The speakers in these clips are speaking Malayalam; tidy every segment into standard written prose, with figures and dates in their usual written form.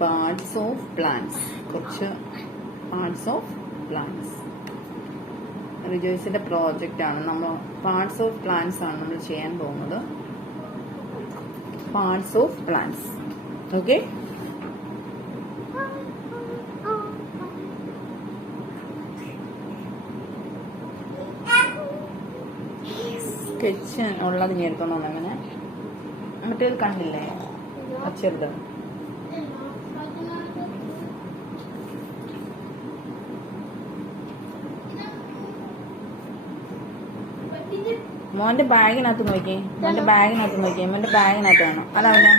Parts of plants. കുറച്ച് പാർട്സ് ഓഫ് പ്ലാന്റ്സ്. റിജോയ്സിന്റെ പ്രോജക്റ്റ് ആണ്. നമ്മൾ പാർട്സ് ഓഫ് പ്ലാന്റ്സ് ആണ് നമ്മൾ ചെയ്യാൻ പോകുന്നത്. Parts of plants. Okay, sketch ഉള്ളത് ഞാൻ എടുത്തോണ്ടോ അങ്ങനെ. മറ്റേത് കണ്ടില്ലേ ചെറുത്? മോന്റെ ബാഗിനകത്ത് നോക്കി. മോന്റെ ബാഗിനകത്ത് വേണം. അല്ല അവന്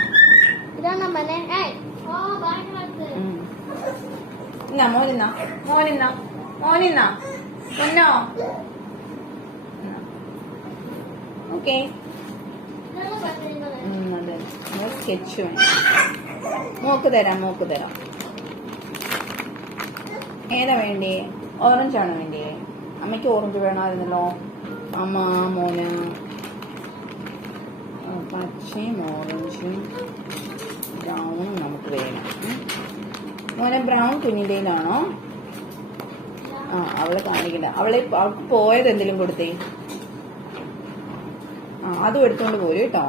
മോനിന്നാ പൊന്നോ. ഓക്കെ, അതെ, സ്കെച്ച് വേണം. മോക്ക് തരാം. ഏതാ വേണ്ടേ? ഓറഞ്ച് ആണോ വേണ്ടേ? അമ്മയ്ക്ക് ഓറഞ്ച് വേണമായിരുന്നല്ലോ. അമ്മ മോന് പച്ചയും ഓറഞ്ചും ബ്രൗണും നമുക്ക് വേണം. മോനെ ബ്രൗൺ കുഞ്ഞിൻ്റെയിലാണോ? അവളെ കാണിക്കണ്ട. അവൾക്ക് പോയത് എന്തെങ്കിലും കൊടുത്തേ. അതും എടുത്തോണ്ട് പോരും കേട്ടോ.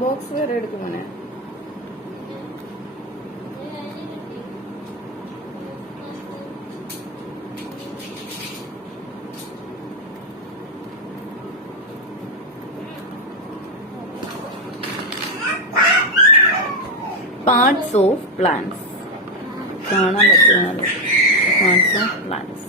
ബോക്സ് വേറെ എടുക്കുമോനെ. പാർട്സ് ഓഫ് പ്ലാന്റ്സ് കാണാൻ പറ്റുന്നത്. Parts of plants.